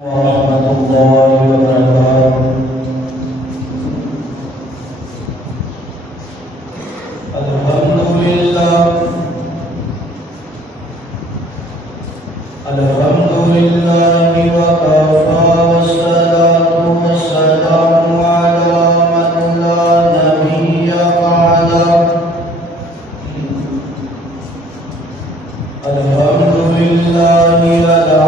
ورحمة الله وبركاته. الحمد لله وكفى والصلاة والسلام على من لا نبي بعده. الحمد لله على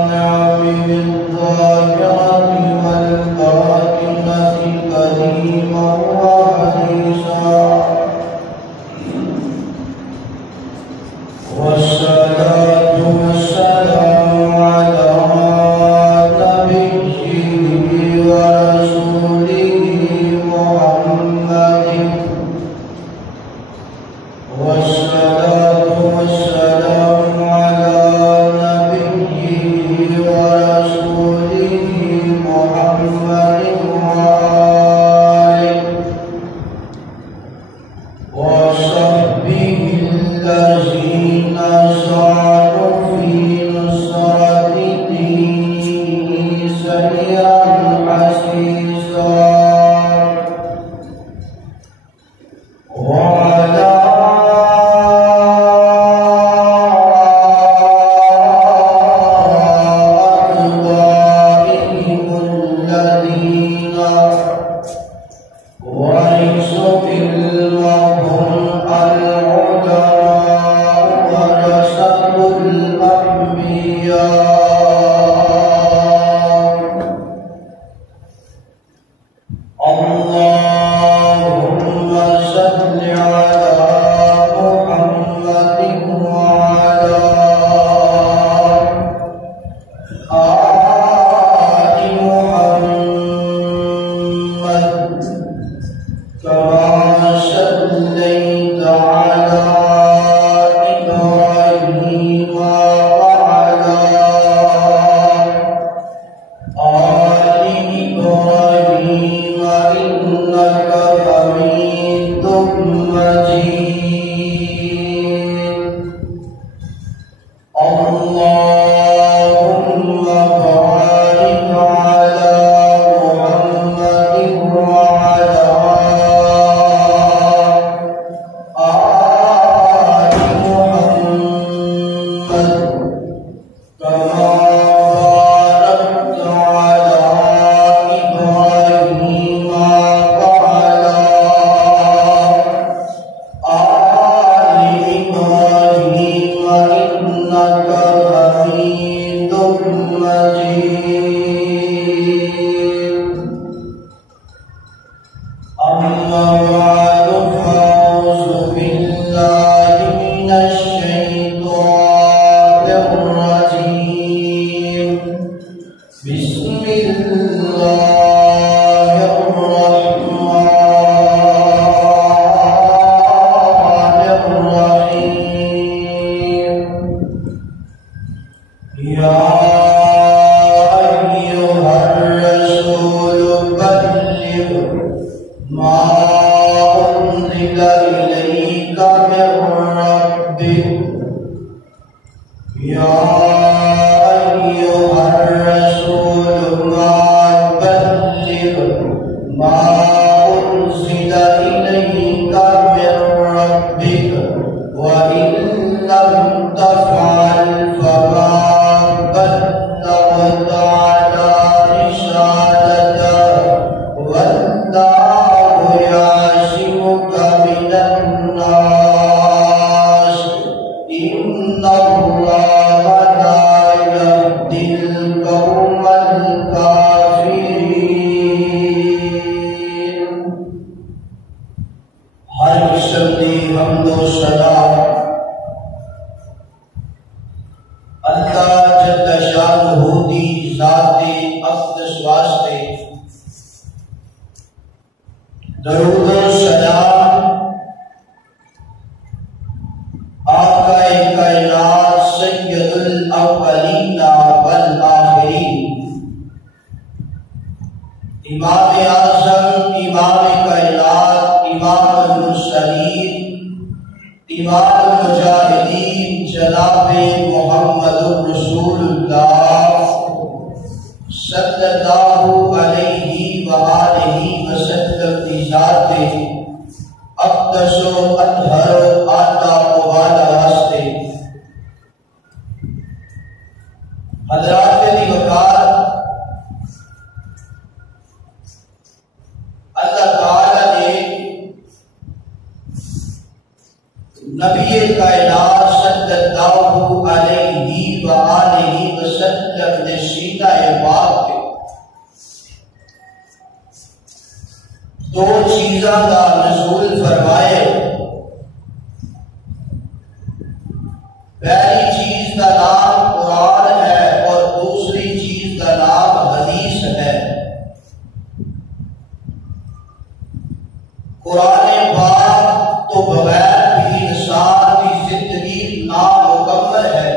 النعم بالظاهرة والباطنة قديما وحديثا، والصلاة والسلام على نبيه ورسوله محمد، والصلاة والسلام على نبيه ورسوله محمد وآله وصحبه الذين سعوا في نصرة دينه سيرا حسيسا، وعلى أتباعهم الذين ورثوا علمهم العلماء ورثة الأنبياء. اللهم صل على محمد وعلى آل محمد كما صليت على إبراهيم وعلى آل إبراهيم إنك حميد مجيد. اللهم بارك على محمد وعلى آل محمد كما باركت على إبراهيم وعلى آل إبراهيم إنك حميد مجيد. أما بعد فأعوذ بالله من الشيطان الرجيم. بسم الله الرحمن الرحيم. يا أيها الرسول بلغ ما أنزل إليك من ربك. يا أيها الرسول بلغ ما أنزل إليك من ربك وإن لم تفعل فما بلغت على رسالته والله يعصمك من الناس إن الله لا يهدي القوم الكافرين. ہر قسم کی حمد و ثنا اللہ جل شانہ دی ذات اقدس واسطے، درود و سلام آقا کائنات سید الاولین والآخرین، امام اعظم، امام کائنات، امام المرسلین، امام المجاہدین، جناب محمد رسول اللہ صلی اللہ علیہ وآلہ وسلم کی ذات اقدس و اطہر و آتا و بالا واسطے حضرات کی وقار اللہ تعالی نے نبی کائنات صلی اللہ علیہ وآلہ وسلم نے سینہ پاک پہ دو چیزاں کا نزول فرمائے. پہلی چیز کا نام قرآن ہے اور دوسری چیز کا نام حدیث ہے. قرآن پاک تو بغیر بھی انسان کی زندگی نامکمل ہے.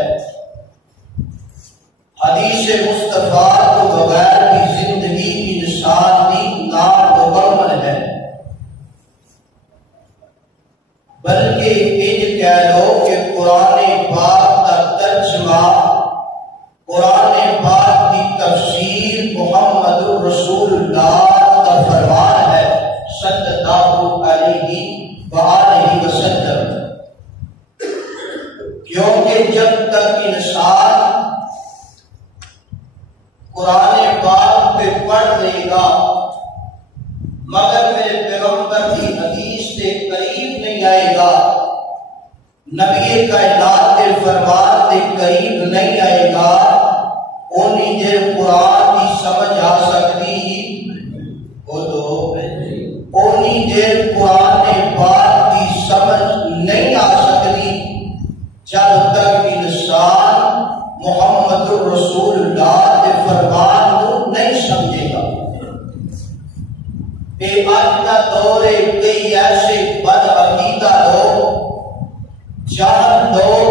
حدیث مصطفیٰ تو بغیر بھی زندگی کی انسان کی نامکمل ہے. بلکہ یہ کہہ لو کہ قرآن پاک کا ترجمہ، قرآن پاک کی تفسیر محمد رسول اللہ کا فرمان ہے صلی اللہ علیہ وآلہ وسلم. کیونکہ جب تک انسان قرآن پاک پہ پڑھ لے گا مگر میرے پیغمبر کی حدیث سے قریب نہیں آئے گا، نبی کائنات کے فرمان سے قریب نہیں آئے گا، اونی دیر قرآن کی سمجھ آ سکتی اونی دیر قرآن پاک کی سمجھ نہیں آ سکتی جب تک انسان محمد رسول اللہ کے فرمان کو نہیں سمجھے گا. آج کا دور کئی ایسے بد عقیدہ لوگ، جہاں لوگ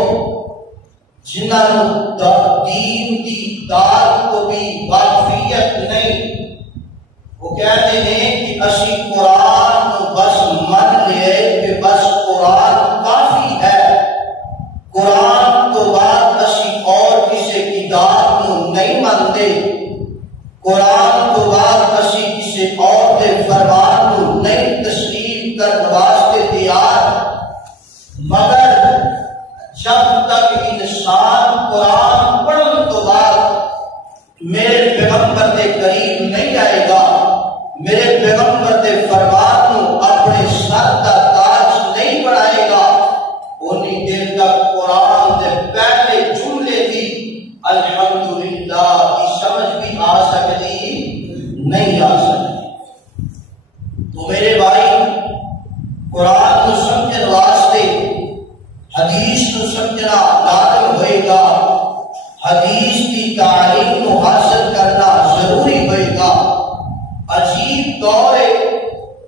جنہوں دین کی دار کو بھی واقفیت نہیں، وہ کہتے ہیں کہ اسی قرآن بس من لے کہ بس قرآن کافی ہے، قرآن تو بعد اسی اور کسی کتاب کو نہیں مانتے، قرآن تو بعد اسی کسی اور کے فرمان کو نہیں تسلیم کرنے واسطے تیار. مگر جب تک انسان قرآن پڑھنے تو بعد میرے پیغمبر کے قریب نہیں آئے گا، میرے پیغمبر کے فرمان کو اپنے سر کا تاج نہیں بنائے گا، انہی دیر تک قرآن کے پہلے جملے کی الحمدللہ کی سمجھ بھی آ سکتی نہیں آ سکتی. تو میرے بھائی، قرآن کو سمجھنے واسطے حدیث کو سمجھنا لازم ہوئے گا، حدیث کی تعلیم کو حاصل کرنا ضروری ہوئے گا. عجیب دور،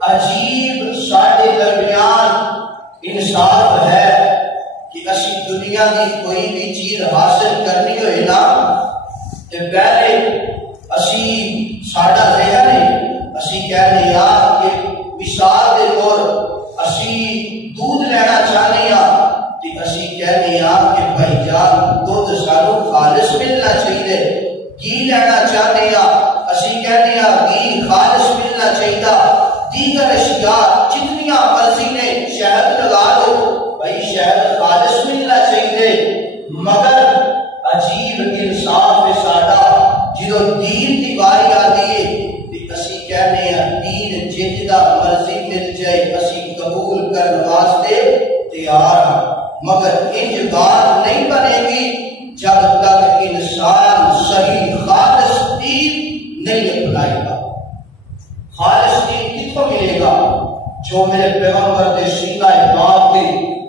عجیب سارے درمیان انصاف ہے کہ اسی دنیا کی کوئی بھی چیز حاصل کرنی ہوئے نا تو پہلے اسی ساڑا ذہن ہے، اسی کہنے یا کہ مثال دے طور اسی دودھ لینا چاہنے یا کہ اسی کہنے یا کہ بھائی جان دودھ سانو خالص ملنا چاہیے، گھی لینا چاہنے یا اسی کہنے یا گھی خالص ملنا چاہیے، دیگر اشیاء جتنیاں مرضی نے شہد لگا دو بھائی شہد خالص ملنا چاہیے. مگر عجیب انصاف ساڈا جدو دین کی باری آتی ہے کہ اسی کہنے ہیں دین جتنا مرضی مل جائے اسی قبول کرنے واسطے تیار ہیں، مگر انج بات نہیں بنے گی جب تک انسان صحیح خالص دین نہیں اپنائے گا. خالص دین کتوں ملے گا؟ جو میرے پیغمبر کے سینہ پاک پہ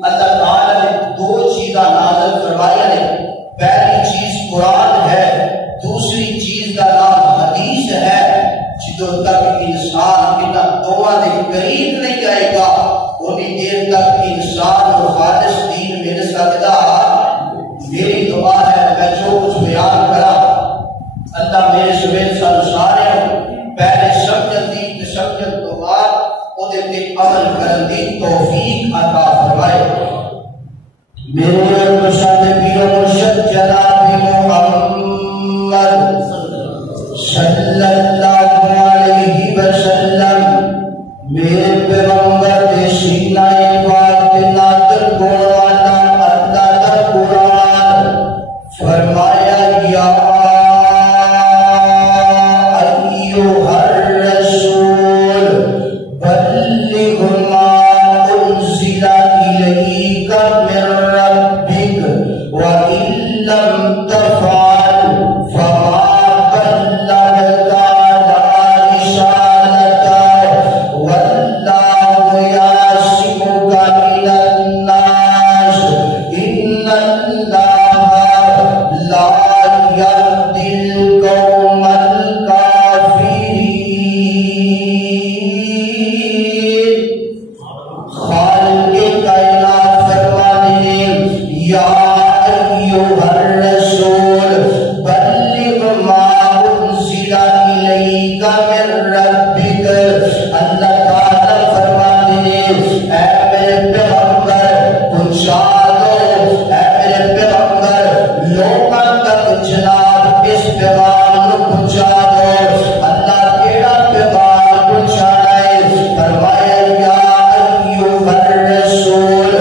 اللہ تعالیٰ نے دو چیزاں نازل فرمایا نے. پہلی چیز قرآن ہے، دوسری چیز کا نام حدیث ہے. جدو تک انسان ان دونوں کے قریب نہیں آئے گا انہی دیر تک انسان کو خالص دین مل سکتا. میری دعا ہے میں جو کچھ بیان کرا اللہ میرے سویل سارے پہلے سمجھن دی تے سمجھن تو بعد اودے تے عمل کرن دی توفیق عطا فرمائے. میرے مرشد پیر مرشد جناب محمد صلی اللہ علیہ وسلم میرے پیغمبر دے سینہ پاک تے نازل ہونے والا اللہ دا قرآن فرمایا یا ایھا الرسول بلغ ما انزل الیک من ربک وان لم تفعل فما بلغت رسالته واللہ یعصمک من الناس ان اللہ لا یهدی القوم الکافرین۔ خالق کائنات فرمانے یا ایھا الرسول بلغ ما انزل الیک من ربک، اللہ تعالی فرمانے اے میرے پیغمبر پہنچا دو، اے میرے پیغمبر لوگوں تک جناب اس پیغام کو پہنچا دو۔ اللہ کیڑا پیغام پہنچانا ہے؟ فرمایا یا ایھا الرسول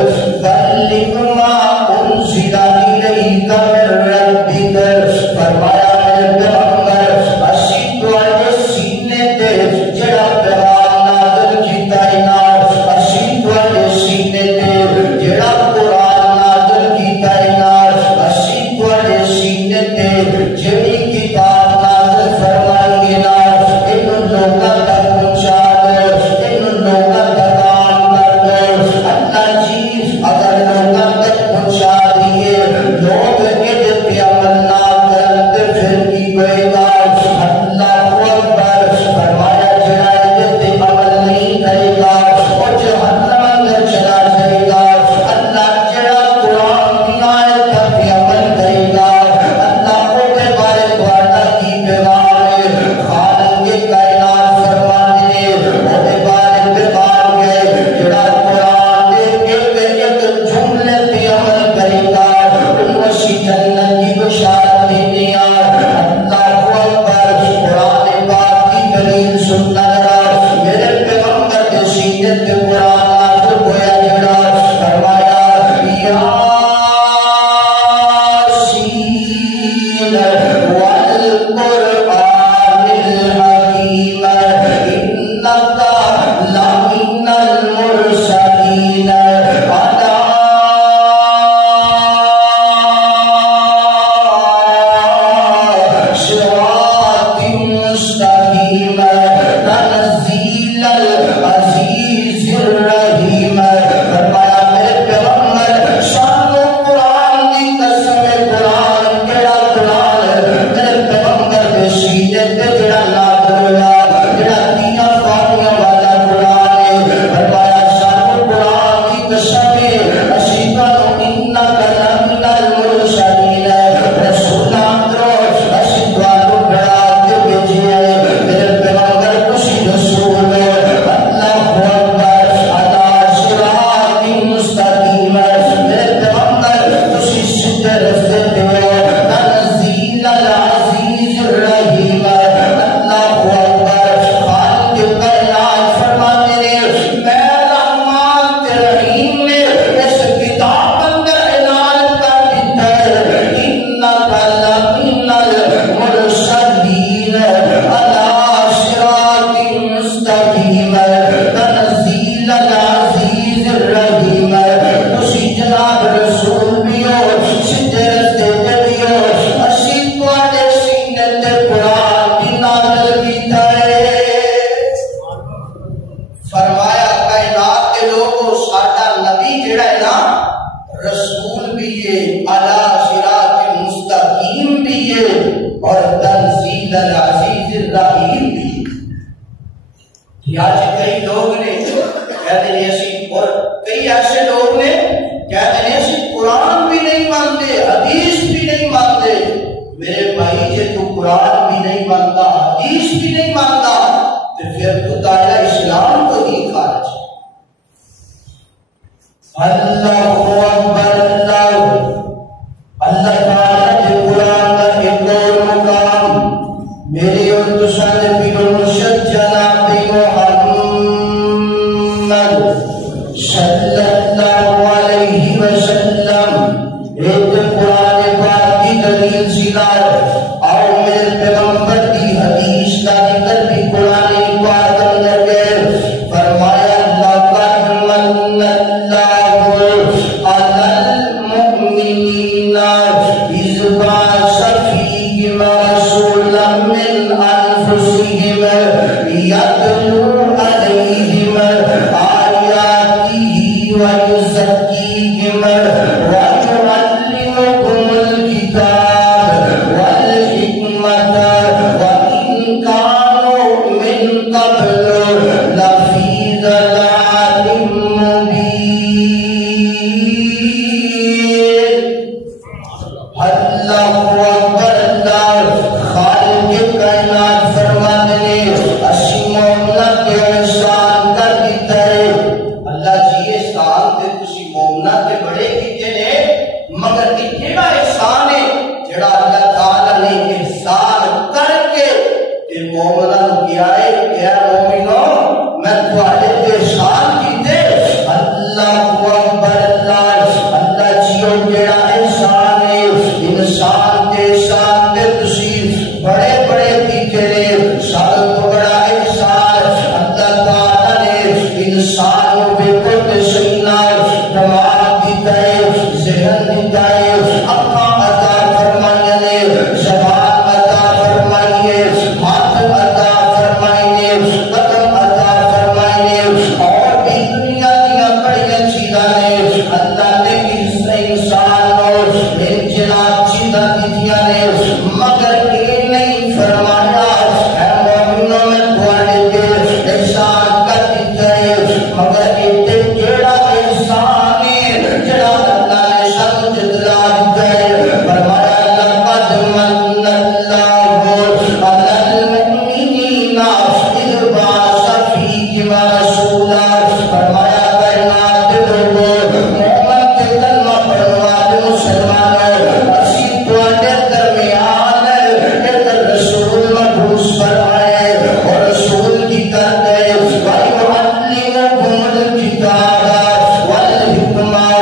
بلغ ما انزل الیک من ربک، فرمایا میرے پیغمبر اسی تواڈے سینے تے جڑا پیغام نازل کیتا ہے نا، اسی تواڈے سینے تے جڑا قرآن نازل کیتا ہے نا، اسی تواڈے سینے تے جڑی کتاب نازل فرمائی ہے نا، اینوں لوکاں تک پہنچا دو، اینوں لوکاں تک عام کر دو۔ اللہ جی اگر لوکاں تک پہنچا دیے لوگ یہ پہ عمل نہ کرن تے پھر کی ہوئے گا؟ اللہ اکبر، فرمایا جڑا یہ پہ عمل نہیں کرے گا وہ جہنم اندر چلا جائے گا۔ اللہ جڑا قرآن کی آیت پہ عمل کرے گا اللہ کو کے بارے تواڈا کی پیغام ہے؟ خالق کائنات فرماتے ہیں وہ کے بارے پیغام ہے جڑا قرآن دے ایک جملے پہ عمل کرے گا ان وسی جنت کی بشارت دیتے ہیں۔ اللہ اکبر، قرآن پاک کی دلیل سننا ذرا، میرے پیغمبر کے سینے پہ قرآن نازل ہوا جڑا، فرمایا یا والقرآن الحکیم انک لمن المرسلین علی صراط مستقیم تنزیل العزیز الرحیم۔ فرمایا میرے پیغمبر سانو قرآن دی قسم ہے، قرآن کیڑا قرآن میرے پیغمبر کے سینے تے جڑا نازل ہوا جڑا تیاں پاڑیاں والا قرآن ہے۔ فرمایا سانو قرآن دی قسم ہے اسی تانوں انک لمن المرسلین رسولاں اندروں اسی تانوں بڑا کے بھیجیا ہے۔ میرے پیغمبر تسی رسول ہو، اللہ اکبر، علی صراط مستقیم، میرے پیغمبر تسی سیدھے رستے پہ ہو، تنزیل العزیز الرحیم، اللہ اکبر۔ خالق کائنات فرماتے ہیں میں رحمان تے رحیم نے اس کتاب اندر اعلان کر دیتا ہے انک لمن المرسلین علی صراط مستقیم تنزیل العزیز الرحیم۔ تسی جناب رسول بھی ہو، سیدھے رستے تے بھی ہو، اسی تواڈے سینے تے قرآن بھی نازل کیتا ہے۔ فرمایا کائنات کے لوگوں ساڈا نبی جڑا ہے نا رسول بھی ہے، علی صراط مستقیم بھی ہے اور تنزیل العزیز الرحیم بھی ہے۔ کہ آج کئی لوگ نے کہتے ہیں اسی، اور کئی ایسے لوگ نے کہتے ہیں اسی قرآن بھی نہیں مانتے، حدیث بھی نہیں مانتے۔ میرے بھائی جے تو قرآن بھی نہیں مانتا، حدیث بھی نہیں مانتا تو پھر تو دائرہ اسلام کو ہی خارج۔ اللہ اکبر، اللہ تعالیٰ کے قرآن کا ایک اور مقام میرے اور تسان پیر مرشد جناب محمد صلی اللہ علیہ وسلم ایک قرآن پاک کی دلیل سیلار اور میرے پیغمبر کی حدیث کا ذکر بھی قرآن پاک اندر گئے فرمایا لقد من اللہ علی المؤمنین اذ بعث فیہم رسولا من انفسہم یتلو علیہم آیاتہ ویزکیہم ویعلمکم الکتاب والحکمۃ وإن كانوا من قبل لفی ضلال مبین۔ اللہ اکبر۔ اللہ خالق کائنات فرماتے ہیں اسی مومنہ کے احسان کر دیتا ہے۔ اللہ جی احسان تے تسی مومنہ کے بڑے کیتے نے مگر کیڑا احسان ہے جڑا اللہ تعالی نے احسان کر کے تے مومنہ نو کیا ہے اے مومنو میں تواڈے تے احسان کیتے۔ اللہ اکبر۔ اللہ اللہ جیو جڑا احسان ہے انسان تے احسان تے تسی بڑے بڑے کیتے نے سب تو بڑا احسان اللہ تعالی نے انسان کو بالکل سینا دماغ دیتا ہے ذہن دیتا ہے آنکھاں عطا فرمائی نے زبان عطا فرمائی ہے ہاتھ عطا فرمائی نے قدم عطا فرمائی نے اور بھی دنیا دیا بڑی چیزاں نے اللہ نے اس انسان اور جناب چیزاں دیتیاں نے مگر یہ نہیں فرمایا اے مومنوں میں تواڈے تے احسان کر دیتا ہے مگر یہ کیڑا احسان ہے جڑا اللہ نے سب جتلا دیتا ہے فرمایا لقد من اللہ علی المؤمنین اذ بعث فیہم رسولا فرمایا کائنات کے لوگوں مومن کے کلمہ پڑھنے والے مسلمان اسی تواڈے درمیان ایک رسول مبعوث فرمائے اور رسول کی کر گئے وَيُعَلِّمُكُمُ الْكِتَابَ وَالْحِکْمَةَ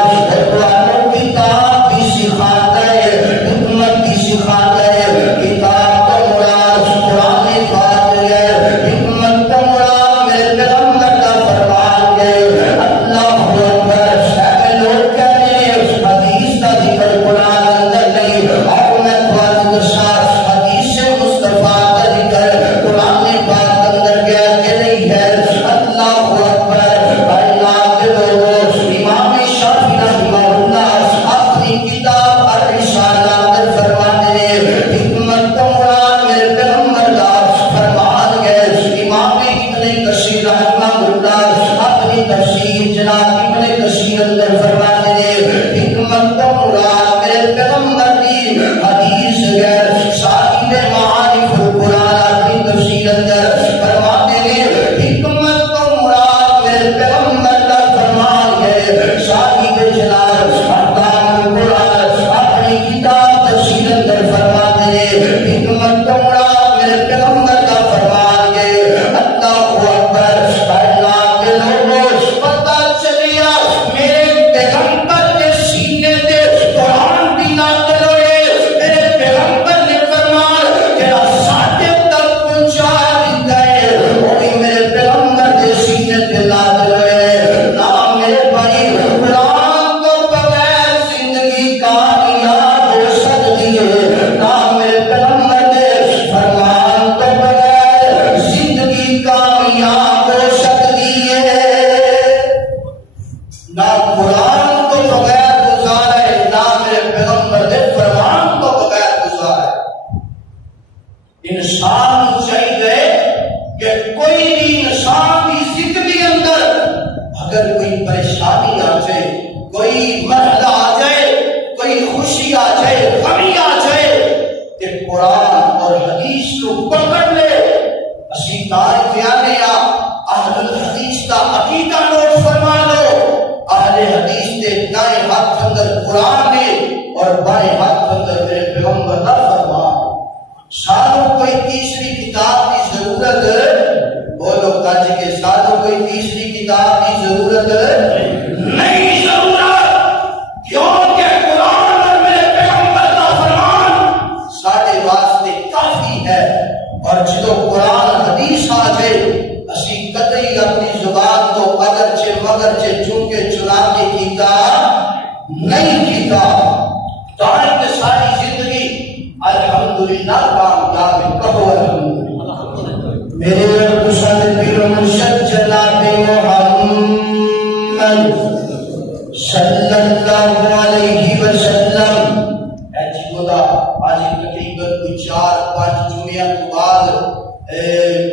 اور کتاب بھی سکھاتا ہے حکمت بھی سکھاتا ہے۔ کتاب کا مراد قرآن پاک ہے حکمت کا مراد میرے پیغمبر کا فرمان ہے۔ اللہ اکبر۔ اے لوگ کہتے ہیں حدیث کا ذکر قرآن اندر نہیں اور میں تمہاری دسا حدیث مصطفیٰ کا ذکر قرآن پاک اندر گیا کہ نہیں ہے۔ اللہ اکبر۔ کائنات کے لوگوں امام شافعی رحمہ اللہ اپنی کتاب الرسالہ اندر فرماتے ہیں حکمت کا مراد میرے پیغمبر کا فرمان ہے۔ امام ابن کثیر رحمہ اللہ اپنی تفسیر جناب ابن کثیر اندر فرماتے ہیں حکمت کا مراد میرے پیغمبر کی حدیث ہے۔ صاحب معارف القرآن اپنی تفسیر اندر فرماتے ہیں حکمت کا مراد میرے پیغمبر کا فرمان ہے۔ صاحب جلال احکام القرآن اپنی کتاب تفسیر اندر فرماتے ہیں حکمت کا مراد میرے پیغمبر کا فرمان ہے۔ اللہ اکبر۔ کائنات کے لوگوں پتہ چلیا میرے پیغمبر کے سینے تے قرآن بھی نازل ہوئے میرے پیغمبر نے فرمان جڑا ساڈے تک پہنچا دیتا ہے وہی میرے پیغمبر کے سینے تے نازل ہوئے۔ نہ میرے بھائی قرآن کو بغیر زندگی کامیاب ہو سکتی ہے نہ میرے پیغمبر کے فرمان کو بغیر زندگی کامیاب ہو سکتی ہے۔ نہ قرآن کو بغیر گزارا ہے نہ میرے پیغمبر کے فرمان کو بغیر گزارا ہے۔ انسان چاہیے کہ کوئی بھی انسان کی زندگی اندر اگر کوئی پریشانی آ جائے کوئی مرحلہ آ جائے کوئی خوشی آ جائے غمی آ جائے کہ قرآن اور حدیث کو پکڑ لے۔ اسی تاریخ آنے یا اہل الحدیث کا عقیدہ نوٹ فرما لو۔ اہل حدیث کے دائیں ہاتھ اندر قرآن نے اور بائیں ہاتھ اندر میرے پیغمبر کا فرمان۔ ساروں ساتھ کوئی تیسری کتاب کی ضرورت، بولو کج کے ساتھ کوئی تیسری کتاب کی ضرورت نہیں ضرورت، کیونکہ قرآن اور میرے پیغمبر کا فرمان ساڈے واسطے کافی ہے۔ اور جدو قرآن حدیث آ جائے اسی قطعی اپنی زبان تو اگرچہ مگرچہ چونکہ چنا کے کیتا نہیں کیتا، تاہم کہ ساری زندگی الحمدللہ کامیاب کہو الحمدللہ۔ میرے پسند پیر مرشد جناب محمد صلی اللہ علیہ وسلم آج تقریباً 4-5 جمعہ کے بعد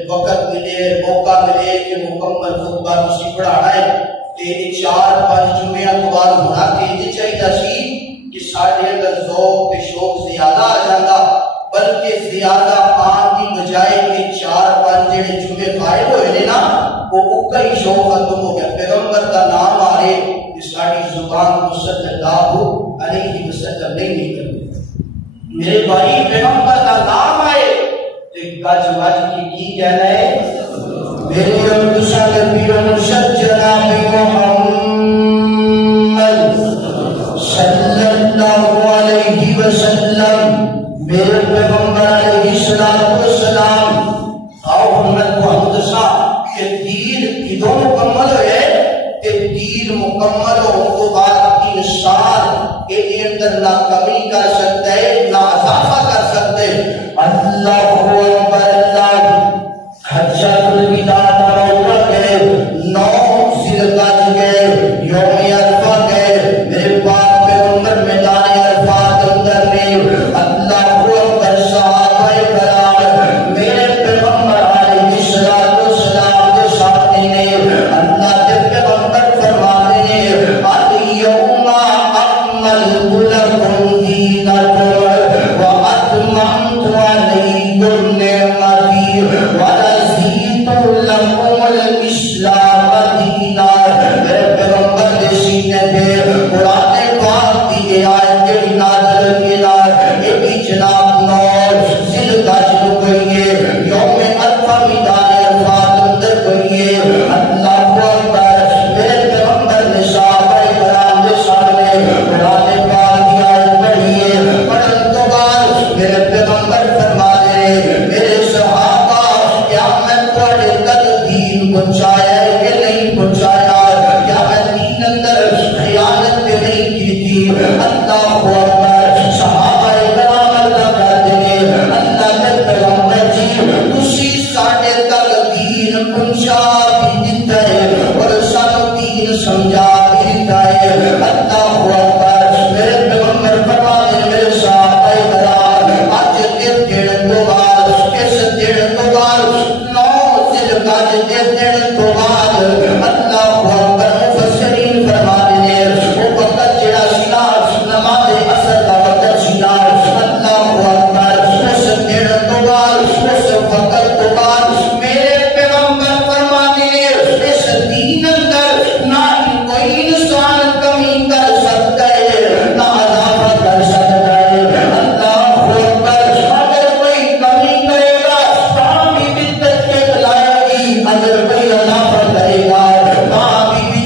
وقت ملے، موقع ملے کہ مکمل خطبہ تسی پڑھانا ہے، تے 4-5 جمعہ کے بعد ہونا کہ چاہیے سی کہ ساڈے اندر ذوق تے شوق زیادہ آ جاتا، بلکہ زیادہ آن کی بجائے کہ 4-5 جڑے جمعے غائب ہوئے نے نا وہ اکا ہی شوق ختم ہو گیا۔ پیغمبر کا نام آ رہے کہ ساڈی زبان کو صلی اللہ علیہ وسلم نہیں نکلتی، میرے بھائی پیغمبر کا نام آئے تو گج وج کی کہنا ہے؟ میرے امتشاہ پیر مرشد جناب محمد صلی اللہ علیہ وسلم، میرے پیغمبر علیہ السلام، آؤ ہمیں کو ہم دسا کہ دین کدوں مکمل ہوئے کہ دین مکمل ہو تو بعد انسان کے اندر نہ کمی کر سکتا ہے نہ اضافہ کر سکتے۔ اللہ اکبر، اللہ حجۃ الوداع موقع کے 9 ذی الحجہ کے یوم عرفہ کے میرے پاک پیغمبر میدان عرفات اندر میں اللہ اکبر صحابہ کرام میرے پیغمبر علیہ السلام کے ساتھ نے اللہ کے پیغمبر فرماتے ہیں الیوم اکملت لکم دینکم واتممت علیکم نعمتی ورضیت لکم الاسلام دینا۔ میرے پیغمبر کے سینے پہ قرآن پاک کی آیت جڑی نازل کیلا یہ بھی جناب 9 ذی الحجہ کو کہیے یوم عرفہ میدان عرفات اندر کہیے۔ اللہ اکبر، میرے پیغمبر نے صحابہ کرام کے سامنے قرآن پاک کی آیت پڑھی ہے، پڑھن تو بعد میرے پیغمبر فرما دے میرے صحابہ کیا میں تھوڑے تک دین پہنچایا ہے کہ نہیں پہنچایا، کیا میں دین اندر خیانت پہ نہیں کی تھی؟ اللہ اکبر، صحابہ کرام اللہ کہتے ہیں اللہ کے پیغمبر جی تسی ساڈے تک دین پہنچا بھی دیتا ہے اور سانو دین سمجھا بھی دیتا ہے۔ اللہ اکبر، میرے پیغمبر فرماتے ہیں میرے صحابہ کرام آج کے دن تو بعد اس دن تو بعد 9 ذی الحجہ کے دن تو بعد اللہ اکبر مفسرین فرماتے ہیں وہ وقت جڑا سینا نماز عصر کا وقت سینا، اللہ اکبر اس دن تو بعد اس وقت تو بعد میرے پیغمبر فرماتے ہیں اس دین اندر نہ کوئی انسان کمی کر سکتا ہے نہ اضافہ کر سکتا ہے۔ اللہ اکبر، اگر کوئی کمی کرے گا تو بھی بدعت کے لائے گی، اگر کوئی اضافہ کرے گا تو بھی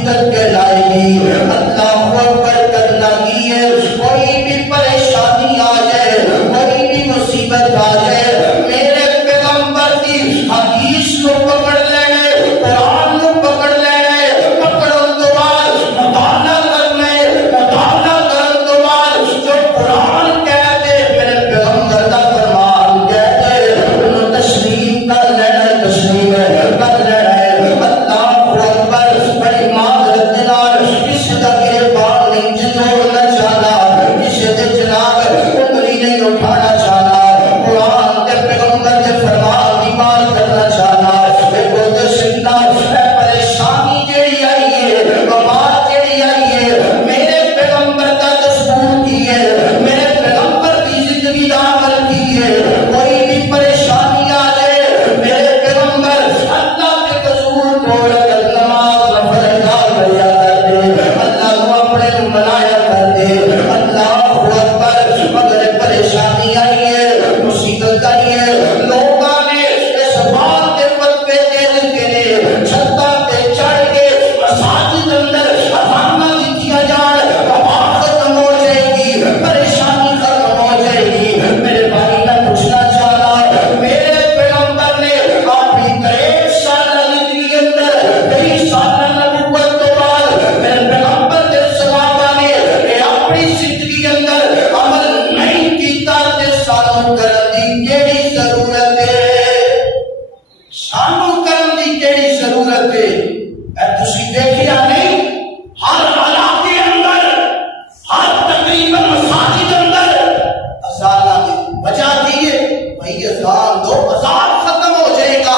اذان دو، عذاب ختم ہو جائے گا۔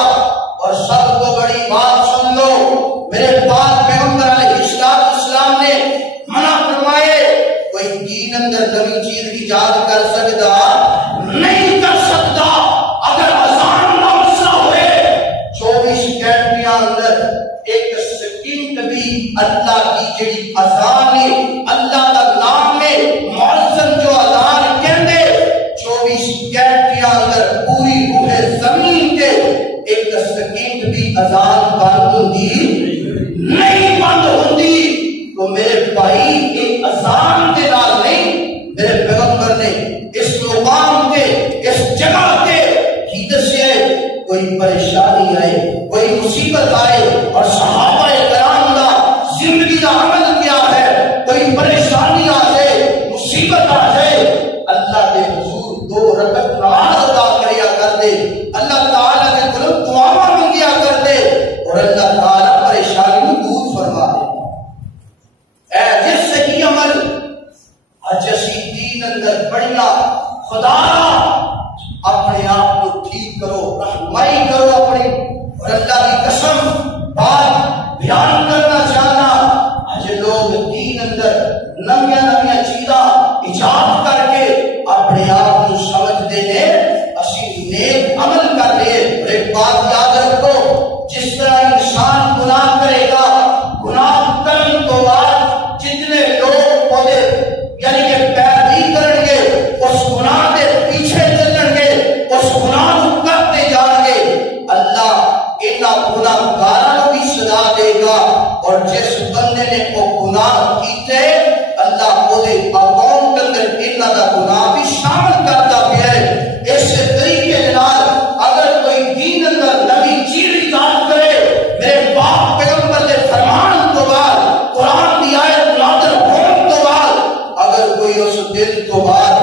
اور سب کو بڑی بات سن لو، میرے پاک پیغمبر علیہ السلام نے منع فرمائے، کوئی دین اندر نئی چیز ایجاد کر سکتا نہیں کر سکتا اگر اذان نہ مسا ہوئے۔ 24 گھنٹے اندر ایک سیکنڈ بھی اللہ کی جڑی اذان ہے، اللہ کا نام ہے، مؤذن جو اذان کہندے 24 گھنٹے اندر پوری روح زمین کے ایک سیکنڈ بھی اذان بند ہوندی نہیں بند ہوندی۔ تو میرے بھائی ایک اذان کے نال نہیں، میرے پیغمبر نے اس مقام کے اس جگہ کے ہی دسے، کوئی پریشانی آئے، کوئی مصیبت آئے، اور صحابہ کرام دا زندگی کا عمل کیا ہے، کوئی پریشانی آ جائے، مصیبت آ جائے، اللہ کے حضور 2 رکعت نماز ادا کریا کر دے، اللہ تعالیٰ کے قلب دعا منگیا کر دے، اور اللہ تعالیٰ پریشانی کو دور فرما دے۔ اے جس صحیح عمل اج اسی دین اندر پڑھنا، خدا اپنے آپ کو ٹھیک کرو، رہنمائی کرو اپنی، اور اللہ کی قسم بات بیان کرنا چاہنا، اج لوگ دین اندر نمیاں نمیاں چیزاں ایجاد کر کے اپنے آپ کو سمجھتے ہیں اسی نیک عمل کر رہے۔ اور ایک بات یاد رکھو، جس طرح انسان گناہ کرے گا، گناہ کرنے تو بعد جتنے لوگ پودے یعنی کہ پیروی کریں گے، اس گناہ کے پیچھے چلیں گے، اس گناہ کو کرتے جائیں گے، اللہ انہاں گناہگاراں کو بھی سزا دے گا۔ اور جس بندے نے وہ گناہ کیتے، اللہ وہ اکاؤنٹ اندر انہاں دا گناہ بھی شامل کرتا پیا ہے۔ اس طریقے کے نال اگر کوئی دین اندر نئی چیز ایجاد کرے، میرے باپ پیغمبر کے فرمان تو بعد، قرآن کی آیت نازل ہونے تو بعد، اگر کوئی اس دن تو بعد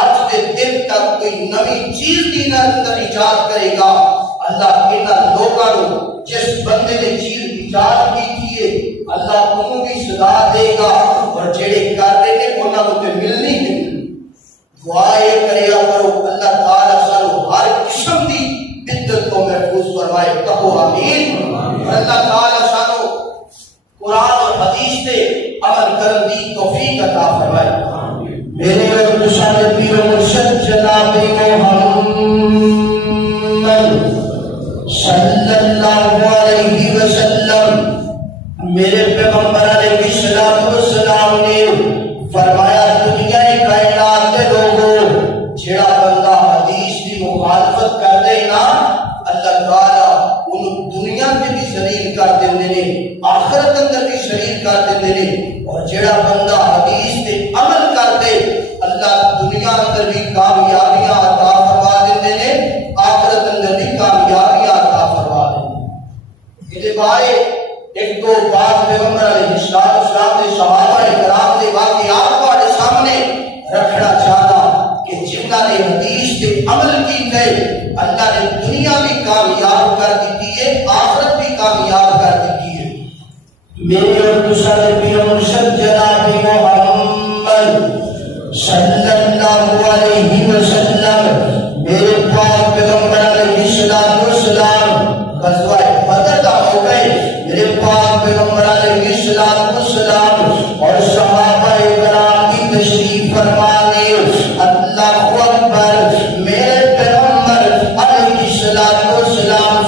آج کے دن تک کوئی نئی چیز دین اندر ایجاد کرے گا، اللہ انہاں لوگاں نوں جس بندے نے چیز ایجاد کی تھی اللہ انہوں بھی سزا دے گا، اور جڑے کر رہے ہیں انہاں کو تے ملنی نہیں۔ دعائے کریا کرو اللہ تعالیٰ سانو ہر قسم دی بدعت کو محفوظ فرمائے، کہو آمین۔ اور اللہ تعالیٰ سانو قرآن اور حدیث سے عمل کرن دی توفیق عطا فرمائے۔ میرے اور تسانے پیر و مرشد جناب محمد صلی اللہ علیہ وسلم، میرے پیغمبر علیہ السلام نے فرمایا، دنیا کائنات کے لوگوں جڑا بندہ حدیث کی مخالفت کر دے نا، اللہ تعالیٰ ان دنیا کے بھی ذلیل کر دیندے نے، آخرت اندر بھی ذلیل کر دیندے نے، اور جڑا بندہ حدیث کے عمل کر دے، اللہ دنیا اندر بھی کامیابیاں عطا فرما دیندے نے، آخرت اندر بھی کامیابیاں عطا فرما دیندے۔ میرے بھائی ایک دو بات پیغمبر علیہ السلام نے صحابہ کرام کے واقعات تھوڑے سامنے رکھنا چاہتا کہ جنہاں نے حدیث کے عمل کیتے اللہ نے دنیا بھی کامیاب کر دی ہے، آخرت بھی کامیاب کر دی ہے۔ میرے اور تسانے پیر مرشد جناب محمد صلی اللہ علیہ وسلم، میرے پاک پیغمبر علیہ السلام غزوہ بدر کا ہو گئے، میرے پاک پیغمبر علیہ السلام اور صحابہ کرام کی تشریف فرمانے، اللہ اکبر، میرے پیغمبر علیہ السلام،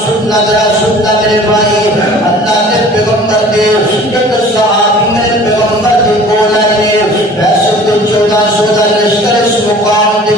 سننا ذرا سننا میرے بھائی، اللہ کے پیغمبر دے ایک صحابی میرے پیغمبر دے بولا نے، ویسے تو 1400 لشکر اس مقام دے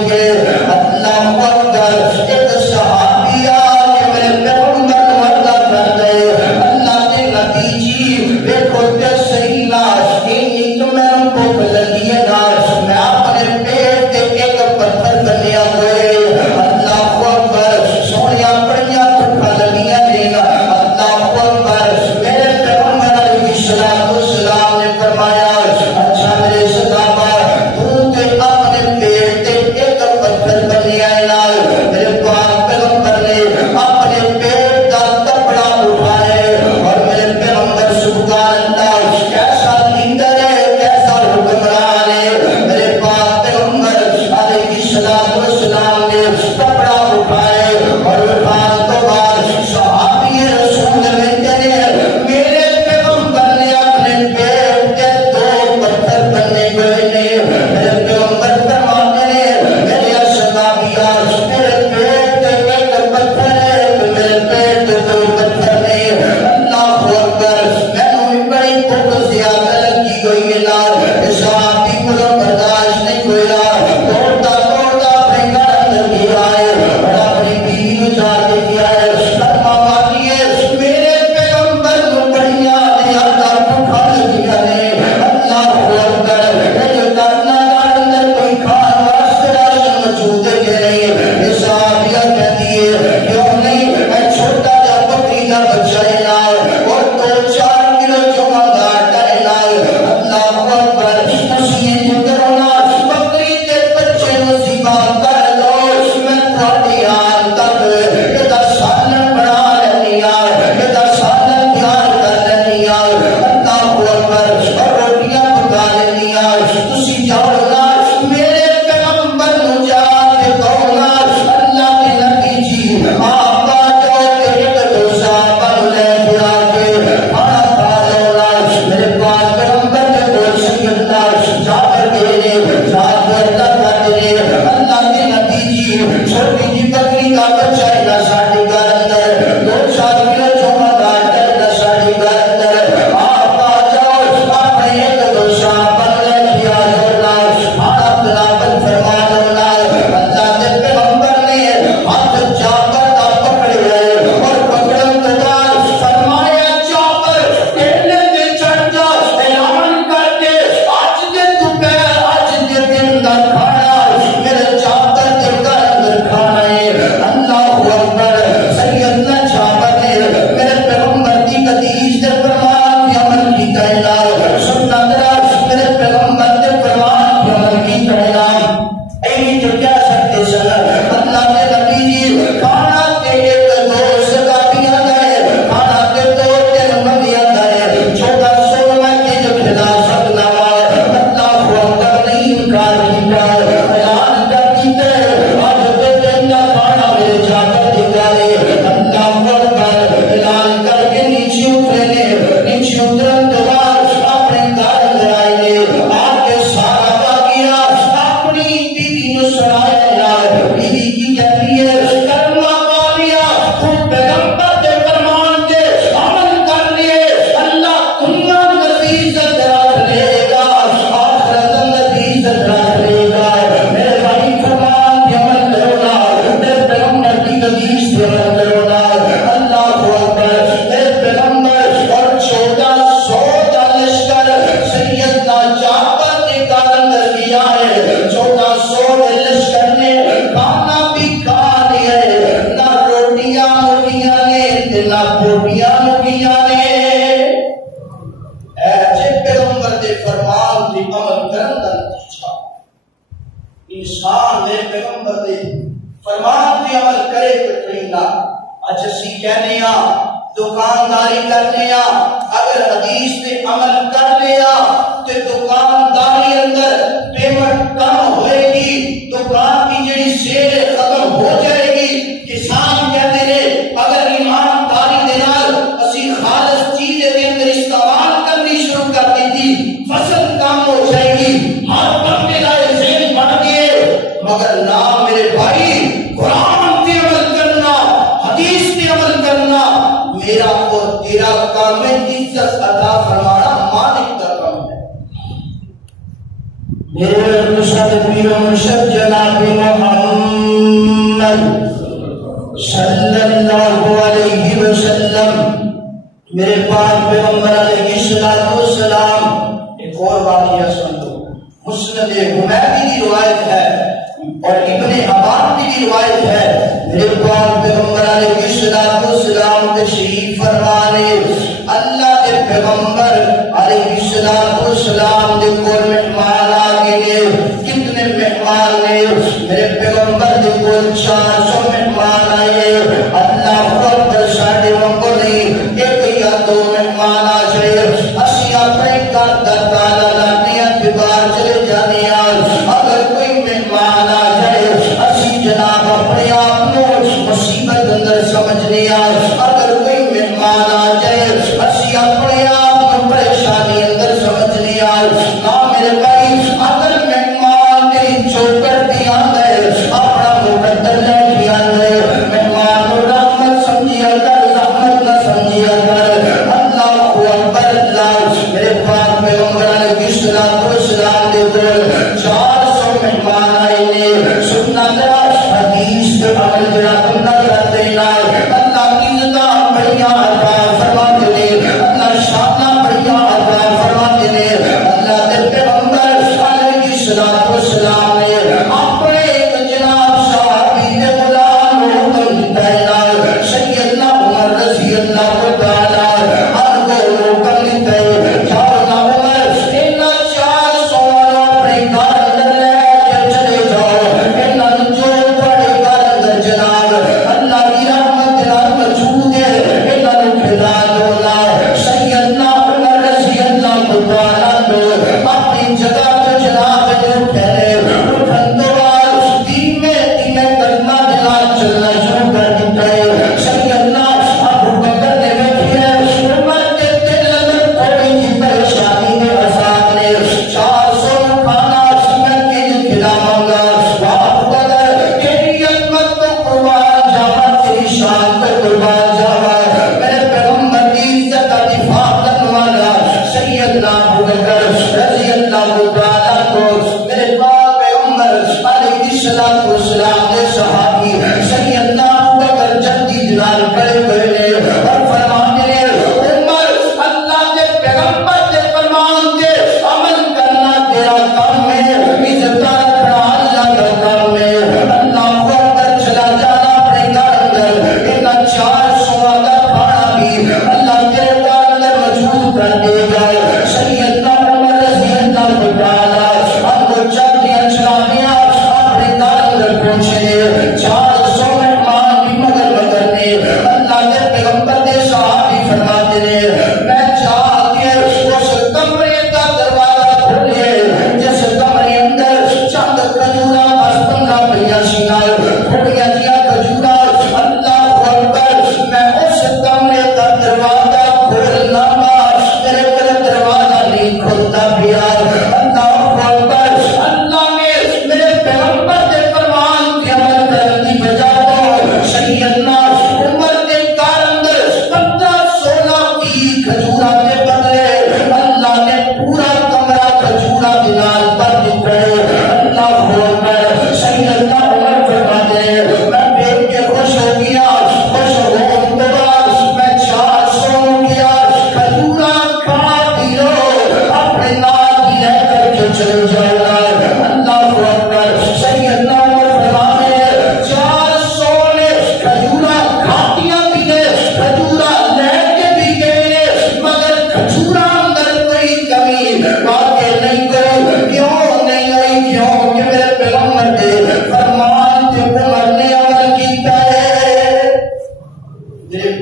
ہے کیوں نہیں میں چھوٹا جا بکری کا بچہ لائے اور 2-4 کلو چمگار ڈالے لائے اللہ اکبر نصیحت کرونا بکری کے بچے نو ذبح کر لو میں تھوڑی آن تک یہ سالن بنا لینی یہ سالن تیار کر لینی اللہ اکبر اور روٹیاں پکا لینی تسی جاؤ نا میرے پیغمبر نو جا کے کہو نا اللہ کے نبی جی آپ آ جاؤ کہ ایک دوسرا بن لے پڑا کے کھانا کھا لو نا میرے پاس پیغمبر نے بول سیدنا جابر کے جابر کر دے اللہ کے نبی جی چھوٹی جی بکری کا بچہ ہے ساڑی کا اندر 2-4 کلو چوما ڈال کر ساڑی کا اندر آپ آ جاؤ اپنے ایک دوسرا بن لے کیا جونا کھانا تلاوت فرما جونا اللہ کے پیغمبر نے ہاتھ جابر کا پکڑے گئے اور پکڑن کے بعد فرمایا جابر پہلے دے چڑھ جا اعلان کر کے آج دے دوپہر آج دے دن کا کھانا میرے جابر کے گھر اندر کھانا ہے اللہ اکبر سیدنا جابر نے میرے پیغمبر کی حدیث دے فرمان کی عمل کی کہنا سننا ذرا میرے پیغمبر کے فرمان کی عمل کی کہنا ایمی جو کیا سکتے سن اللہ کے نبی جی کھانا کے ایک دوست کا بھی آتا ہے کھانا کے 2-3 منگی آتا ہے 1400 میں کے جو کھلا سکنا اللہ اکبر نہیں انکار کیتا اعلان کر دیتے آج دے دن کا کھانا میرے جابر دکھائے اللہ اکبر اعلان کر کے نیچے اترن کے بعد اپنے گھر اندر آئے آ کے سارا باقیہ اپنی بیوی نو سنایا بیوی کی کہتی ہے کلمہ پا لیا تم پیغمبر کے فرمان دے عمل کر لیے اللہ دنیا میں عزت رکھ لے گا آخرت میں عزت رکھ لے گا میرے بھائی فرمان کے عمل کرو نا میرے پیغمبر کی حدیث پہ عمل کرو نا اللہ اکبر میرے پیغمبر اور 1400 کا لشکر سیدنا جابر کے گھر اندر کیا ہے 1400 کے لشکر نے کھانا بھی کھا لیا ہے نہ روٹیاں مکیاں نے نہ بوٹیاں مکیاں نے ایسے پیغمبر دے فرمان دی عمل کرن دا نتیجہ انسان نے پیغمبر دے فرمان دی عمل کرے تو کرینا اچھ اسی کہنے دکانداری کرنے اگر حدیث تے عمل کر لیا تو دکانداری اندر پیمنٹ کم ہوئے گی دکان کی جڑی سیل ختم ہو جائے گی کسان کہتے ہیں اگر ایمانداری دے نال اسی خالص چیز دے اندر استعمال کرنی شروع کر دی تھی فصل کم ہو جائے گی ہر بندے لائے ذہن بن گئے مگر نہ میرے بھائی قرآن پہ عمل کرنا حدیث پہ عمل کرنا میرا اور تیرا کام ہے عزت عطا فرمانا مالک کا کام ہے میرے مرشد پیر و مرشد جناب محمد صلی اللہ علیہ وسلم میرے پاک پیغمبر علیہ السلام ایک اور واقعہ سن لو مسند حمیدی کی روایت ہے اور ابن حبان کی روایت ہے میرے پاک پیغمبر علیہ السلام تشریف فرمانے اللہ کے پیغمبر علیہ السلام دے کول مہمان آ گئے کتنے مہمان نے میرے پیغمبر دے کول 400 مہمان آئے اللہ اکبر ساڈے وانگو نہیں ایک یا 2 مہمان آ جائے اسی اپنے گھر دا تالا لانے کے باہر چلے جانے اگر کوئی مہمان آ جائے اسی جناب اپنے آپ کو مصیبت اندر سمجھنے اگر کوئی مہمان آ جائے اسی اپنے آپ کو پریشانی اندر سمجھنے نہ میرے بھائی اگر مہمان تیری چوکٹ بھی آندے اپنا مقدر لے بھی آندے مہمان کو رحمت سمجھیا کر رحمت نہ سمجھیا کر اللہ اکبر اللہ میرے پاک پیغمبر علیہ السلام دے کول 400 مہمان آئے نے سننا ذرا حدیث کے عمل جڑا بندہ کرتے نا اللہ کی رضا بڑیاں عطا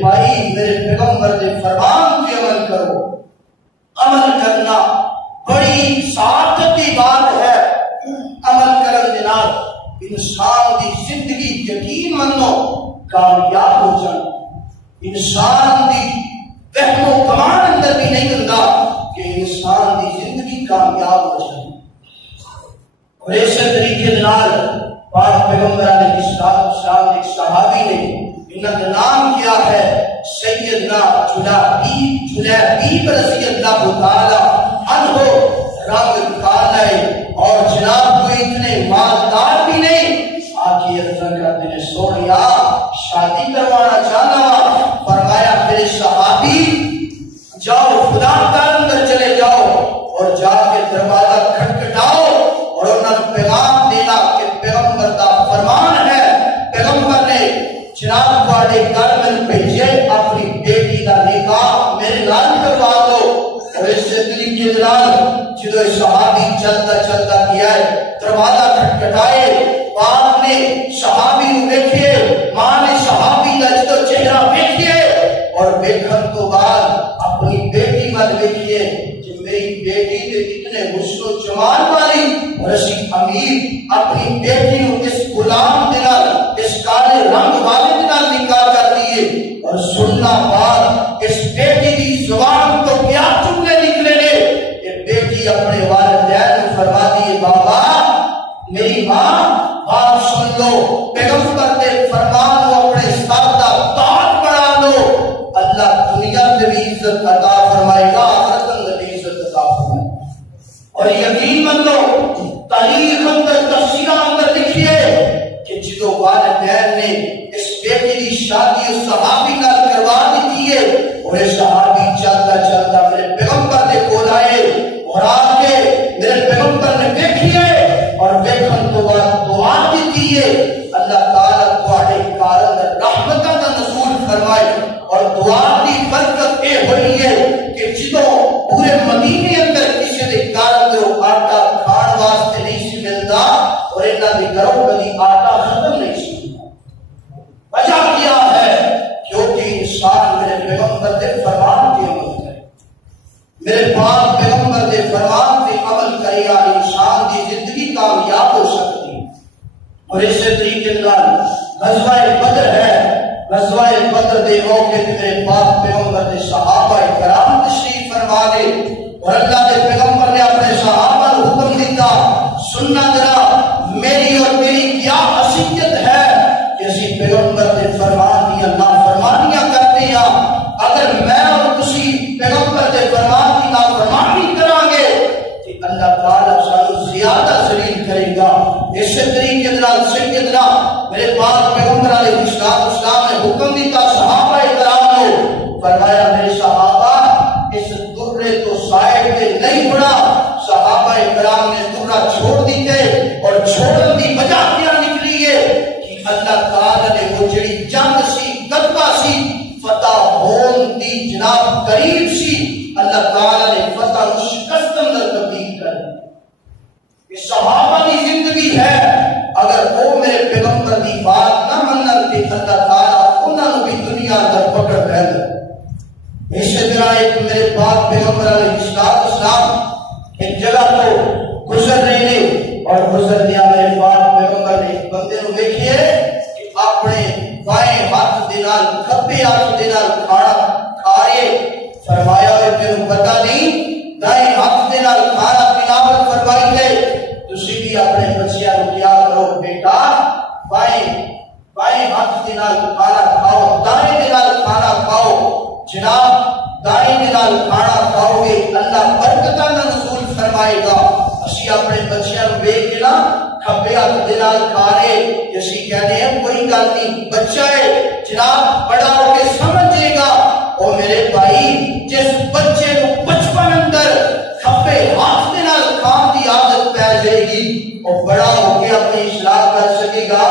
بھائی میرے پیغمبر دے فرمان پہ عمل کرو. عمل کرنا بڑی سعادت کی بات ہے. عمل کرن دے نال انسان دی زندگی یقین منو کامیاب ہو جائے. انسان دی وہم و گمان اندر بھی نہیں ہوتا کہ انسان دی زندگی کامیاب ہو جائے. اور اسی طریقے نال پاک پیغمبر علیہ السلام ایک صحابی نے انہوں کا نام کیا ہے سیدنا جلیبیب رضی اللہ تعالی عنہ. رنگ کالا ہے اور جناب کوئی اتنے مالدار بھی نہیں. آگے ارزن کرتے ہیں سونیا شادی کروانا چاہنا. فرمایا میرے صحابی جاؤ خدا کے اندر چلے جاؤ اور جا کے دروازہ کھٹکھٹاؤ اور انہوں پیغام دینا کہ پیغمبر کا فرمان ہے. پیغمبر نے جناب والے گھر میں بھیجے اپنی بیٹی کا نکاح میرے نال کروا دو. اور اس طریقے سے جدو صحابی چلتا چلتا کیا ہے دروازہ کھٹکھٹائے. باپ نے صحابی کو دیکھیے, ماں نے صحابی کا جدو چہرہ دیکھیے اور دیکھن تو بعد اپنی بیٹی پر دیکھیے کہ میری بیٹی نے اتنے حسن و جمال والی اور اسی امیر اپنی بیٹی کو اس غلام دلال اس کالے رنگ والے دلال نکاح کر دیے. اور سننا بات اس بیٹی کی زبان تو کیا جملے نکلے نے. یہ بیٹی اپنے والدین کو فرما دیے بابا میری ماں بات سن لو, پیغمبر نے فرمان کو اپنے سادہ تاج بنا دو. اللہ دنیا میں بھی عزت عطا فرمائے گا, آخرت میں بھی عزت عطا فرمائے گا. اور یقین مانو تاریخ اندر تفسیرہ اندر لکھیے کہ جدو والدین نے اس بیٹی کی شادی اس صحابی کا کروا دی ہے اور اس صحابی چلتا چلتا میرے پیغمبر نے کول آئے اور آ کے میرے پیغمبر نے دیکھیے اور دیکھن تو بعد دعا دی ہے اللہ تعالیٰ تواڈے کار اندر رحمت کا نزول فرمائے. اور دعا دی برکت یہ ہوئی ہے کہ جدو پورے مدینے اندر کسی دے گھر اندر آٹا کھان واسطے نہیں سی ملتا اور انہاں دے گھروں کبھی آٹا ختم نہیں سی. وجہ کیا ہے کیونکہ انسان میرے پیغمبر دے فرمان کی عمل کرے. میرے پاک پیغمبر دے فرمان کی عمل کرے یا انسان دی زندگی کامیاب ہو سکتی. اور اسی طریقے سے غزوہ بدر ہے. غزوہ بدر دے موقع تے میرے پاک پیغمبر دے صحابہ کرام تشریف فرما دے اور اللہ دے پیغمبر نے اپنے صحابہ کو حکم دیتا سننا ذرا میری اور تیری کیا حیثیت ہے کہ اسی پیغمبر دے فرمان دی نافرمانیاں کرتے ہیں. اگر میں اور تسی پیغمبر دے فرمان کی نافرمانی کریں گے تو اللہ تعالیٰ سانو زیادہ ذلیل کرے گا. اس طریقے سے سیدنا میرے پاک پیغمبر علیہ السلام نے حکم دیتا صحابہ کرام کو, فرمایا میرے صحابہ اس درے تو سائڈ پہ نہیں پڑا. صحابہ کرام نے درہ چھوڑ دیتے اور چھوڑن دی وجہ کیا نکلی ہے کہ اللہ تعالیٰ نے وہ جڑی جنگ سی غزوہ سی فتح ہون دی جناب قریب سی, اللہ تعالیٰ نے فتح شکست اندر تبدیل کر دی. یہ صحابہ کی زندگی ہے. اگر وہ میرے پیغمبر کی بات نہ منن تے اللہ تعالیٰ انہوں نے بھی دنیا اندر پکڑ لے لے. اسی طرح ایک میرے پاک پیغمبر علیہ السلام ایک جگہ تو گزر رہے ہیں اور گزر دیا میرے پاک پیغمبر نے ایک بندے کو دیکھیے کہ اپنے بائیں ہاتھ دے نال کھبے ہاتھ دے نال کھانا کھا رہے. فرمایا ہے تینوں پتہ نہیں دائیں ہاتھ دے نال کھانا تلاوت فرمائی ہے تسی بھی اپنے بچیاں کو کیا کرو بیٹا بائیں ہاتھ دے نال کھانا کھاؤ, دائیں دے نال کھانا کھاؤ. جناب دائیں دے نال کھانا کھاؤ گے اللہ برکتاں دا نزول فرمائے گا. اسی اپنے بچیاں کو دیکھ کے نا کھبے ہاتھ دے نال کھا رہے اسی کہتے ہیں کوئی گل نہیں بچہ ہے جناب بڑا ہو کے سمجھے گا. او میرے بھائی جس بچے کو بچپن اندر کھبے ہاتھ دے نال کھان دی عادت پہ جائے گی وہ بڑا ہو کے اپنی اصلاح کر سکے گا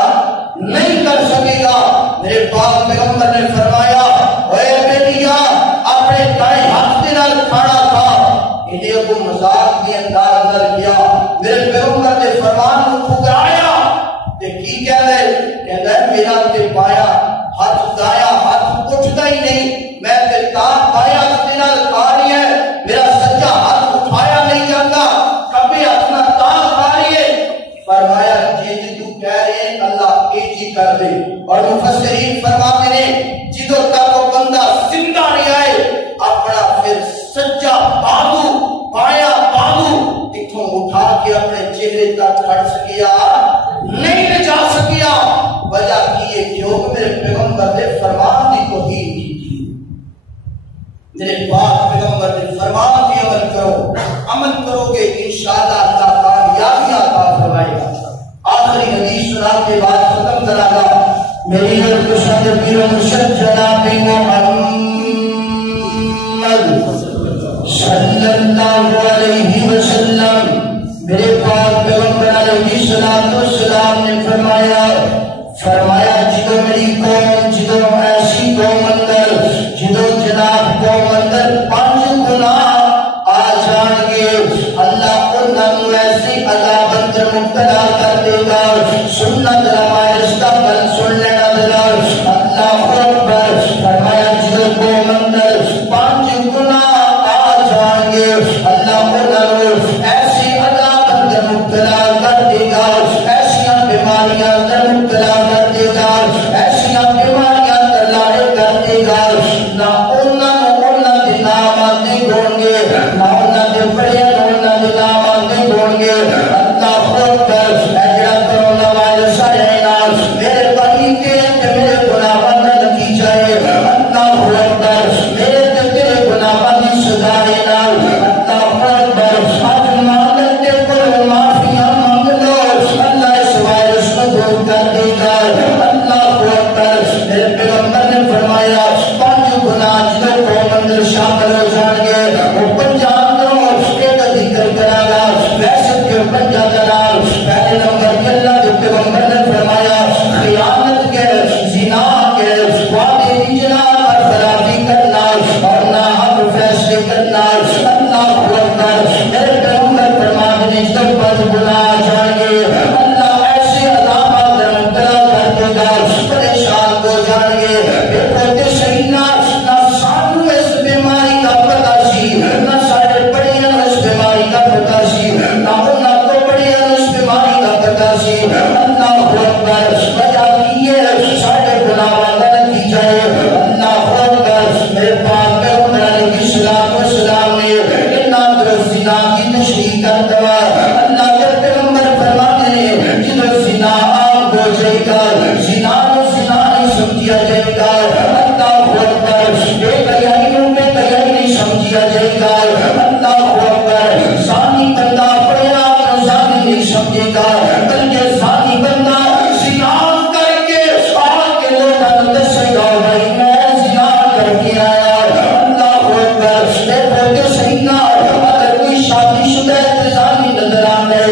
نہیں کر سکے گا. میرے پاک پیغمبر نے فرمایا اے بیٹیا اپنے دائیں ہاتھ دے نال کھانا کھا. انہیں کو مذاق کے انداز اندر کیا. میرے پیغمبر نے فرمان کو ٹھکرایا تے کی کہہ دے میرا تے پایا ہاتھ دایا ہاتھ اٹھتا ہی نہیں، میں کتاب پایا اپنے نال کھا رہی ہے، میرا سجا ہاتھ اٹھایا نہیں جاتا، کبھی اپنا تاج کھا رہی ہے۔ فرمایا جی تو کہہ رہے ہیں اللہ ایک ہی کر دے، اور مفسرین فرماتے ہیں جدو تک وہ بندہ زندہ نہیں آئے اپنا پھر سجا بازو بایاں بازو اتوں اٹھا کے اپنے چہرے تک کھڑ سکیا نہیں لے جا سکیا۔ وجہ کی ہے کیوں کہ میرے پیغمبر نے فرمان دی توہین کی تھی۔ میرے پاک پیغمبر نے فرمان کی عمل کرو گے انشاءاللہ اللہ کامیابیاں عطا فرمائے گا۔ آخری حدیث سنا کے بعد ختم کرا گا۔ میری پسند پیر مرشد جناب محمد صلی اللہ علیہ وسلم، میرے پاک پیغمبر علیہ السلام نے فرمایا جدو میری قوم، جدو ایسی قوم اندر، جدو جناب قوم اندر 5 گناہ آ جان گے، اللہ انہوں ایسی عذاب اندر مبتلا کر دے گا۔ سنت رمائش کا بل سن لینا ذرا، اللہ اکبر۔ فرمایا جدو قوم اندر 5 گناہ آ جان گے، اللہ انہوں ایسی عذاب اندر مبتلا کر دے گا، ایسیاں بیماریاں اندر مبتلا کر دے گا، ایسیاں بیماریاں اندر لاڑے کر دے گا، نہ انہوں دے نام آتے گون گے، نہ انہوں دے بڑے انہوں دے نام آتے گون گے۔ اللہ خود پر اجرا کرونا وائرس آئے نا میرے بھائی کے میرے گناہوں کا نتیجہ ہے۔ اللہ خود پر میرے تیرے گناہوں کی سزا ہے نا۔ اللہ خود پر آج مانت کے پر معافیاں مانگ لو، اللہ اس وائرس کو دور کر دے گا۔ اللہ خود پر میرے پیغمبر نے فرمایا 5 گناہ جدو قوم اندر شامل ہو جان گے، وہ 5 اندروں ایک ذکر کرا گا۔ ویسے کہ 5 دلال پہلے نمبر کے اللہ کے پیغمبر نے فرمایا خیانت کے، زنا کے، وعدے اجرام اور خرابی کرنا اور ناحق فیصلے کرنا۔ اللہ اکبر۔ میرے پیغمبر فرماتے ہیں جب 5 گناہ آ جائیں گے اللہ ایسے علامات مبتلا کر دے گا، پریشان ہو جائیں گے۔ دیکھو صحیح نہ سانو اس بیماری کا پتہ سی، نہ سارے بڑیاں اس بیماری کا پتہ سی، نہ انہاں تو بڑیاں اس بیماری کا پتہ سی۔ اللہ اکبر۔ وجہ کی ہے سارے گناہوں کا نتیجہ ہے۔ اللہ اکبر۔ میرے پاک پیغمبر علیہ السلام نے انہاں طرف زنا کی تشریح کرتا ہوا اللہ کے پیغمبر فرماتے ہیں جدو زنا عام ہو جائے گا، زنا کو زنا نہیں سمجھا جائے گا۔ اللہ اکبر۔ بے قیائیوں میں قیائی نہیں سمجھا جائے گا۔ اللہ اکبر۔ ثانی بندہ اپنے آپ کو ثانی نہیں سمجھے گا، بلکہ ثانی بندہ زنا کر کے آ کے لوگوں کو دسے گا بھائی میں زنا کر کے آیا۔ اللہ اکبر۔ دیکھو کہ صحیح نہ اگر کوئی شادی شدہ انتظامی نظر آتا ہے،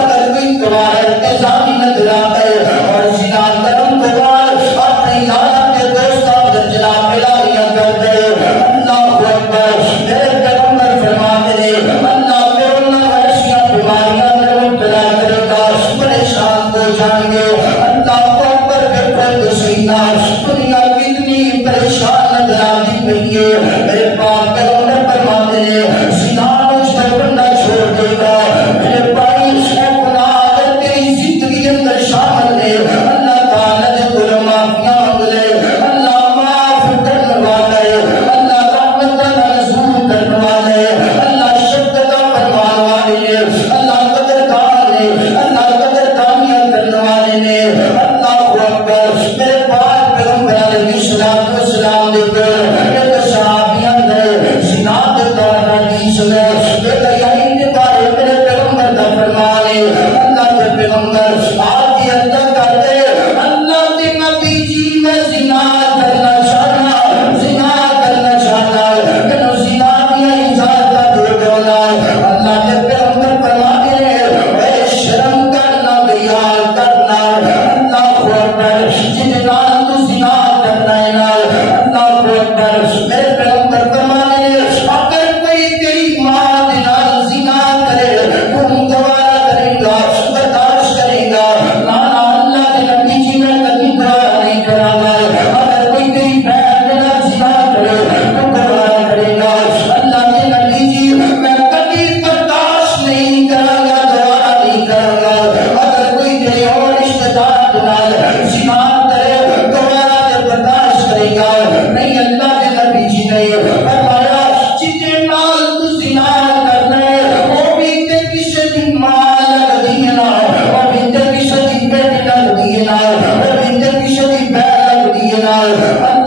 اگر کوئی گوار انتظامی نظر آتا ہے اور زنا کرم گوار اپنے یارہ کے دوستوں در جناب ملالیاں کر دے۔ اللہ اکبر۔ میرے پیغمبر فرماتے ہیں اللہ کورونا ایسیاں بیماریاں در مبتلا کرے گا، پریشان ہو جائیں گے۔ اللہ اکبر۔ پھر کوئی صحیح نہ دنیا کتنی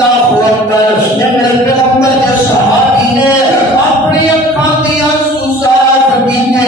اللہ اکبر میرے پیغمبر کے صحابی نے اپنی اکھاں دی آنسو صاف کیتے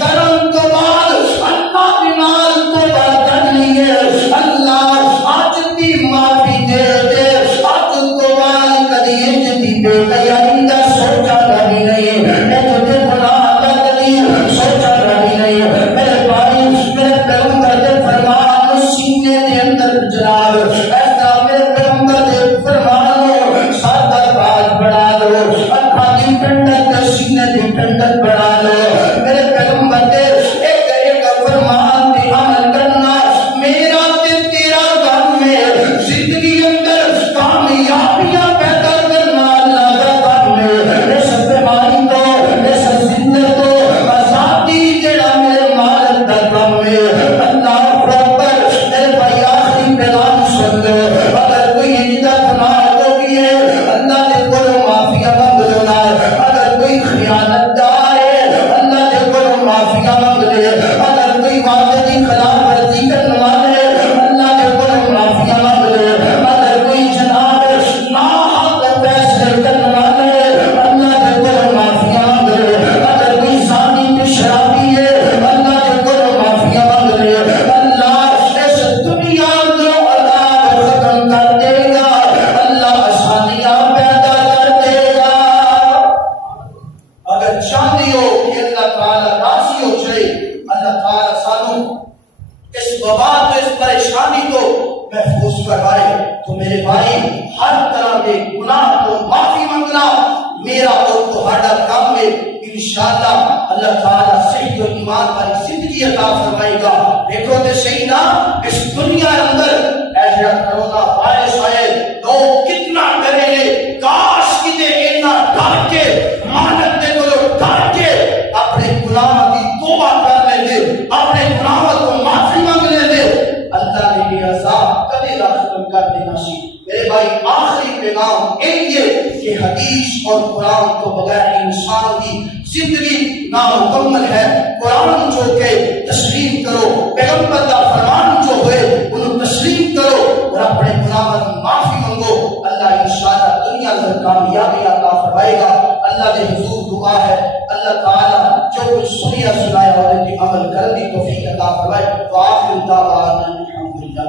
کرم تو بعد اللہ دی نال توبہ کر لیے اللہ اج دی معافی دے دے اج تو بعد کدی انج دی بے قیامی دا سوچا کبھی نہیں میں تجھے گناہ دا کبھی سوچا کبھی نہیں میرے بھائی میرے پیغمبر دے فرمان سینے دے اندر جناب ایسا میرے پیغمبر دے فرمان سادہ بات بڑھا دو اکھاں دی ٹھنڈک سینے دی ٹھنڈک بڑھا دو میرے پیغمبر دے ایک ایک فرمان دی عمل کرنا میرا تے تیرا کام میں زندگی اندر کامیابیاں پیدا کرنا اللہ کا کام ہے اس بیماری تو اس زندگی تو آزادی جڑا میرے مالک کا کام ہے اللہ اکبر میرے بھائی آخری پیغام سن لو اگر کوئی اجدا گناہ ہو گئی ہے اللہ نے کو معافی مانگ لینا اگر کوئی خیانت دار ہے اللہ نے کو معافی مانگ لے اگر کوئی وعدے کی خلاف ورزی کرنے والا ہے اللہ نے کو معافی مانگ لے اگر کوئی جناب ناحق فیصلے کرنے والا ہے اللہ نے کو معافی مانگ لے اگر کوئی زانی کی شرابی ہے اللہ نے کو معافی مانگ لے اللہ اس دنیا کو عذاب ختم کر دے گا اللہ آسانیاں پیدا کر دے گا اگر چاہتے ہو کہ اللہ تعالیٰ راضی ہو جائے اللہ تعالیٰ سانو اس وبا تو اس پریشانی کو محفوظ کروائے تو میرے بھائی ہر طرح کے گناہ کو معافی مانگنا میرا اور تمہارا کام ہے انشاءاللہ اللہ تعالیٰ صحت و ایمان والی زندگی عطا فرمائے گا دیکھو تے صحیح نا اس دنیا اندر ایسا کرونا وائرس آئے لوگ کتنا ڈرے گے کاش کتے اتنا ڈر کے مانت دے کو ڈر کے اپنے گناہ کی توبہ کر لیں دے اپنے گناہ کو معافی مانگ لیں دے اللہ نے یہ عذاب کبھی نہ ختم کر دینا سی میرے بھائی آخری پیغام یہ کہ حدیث اور قرآن کو بغیر انسان کی زندگی نامکمل ہے قرآن جو کہ تسلیم کرو پیغمبر کا فرمان جو ہوئے انہوں تسلیم کرو اور اپنے گناہ کی معافی مانگو اللہ انشاءاللہ دنیا میں کامیابی عطا فرمائے گا اللہ کے حضور دعا ہے اللہ تعالیٰ جو کچھ سنیا سنایا اور ان کی عمل کرنے کی توفیق عطا فرمائے تو آخر دعوانا الحمدللہ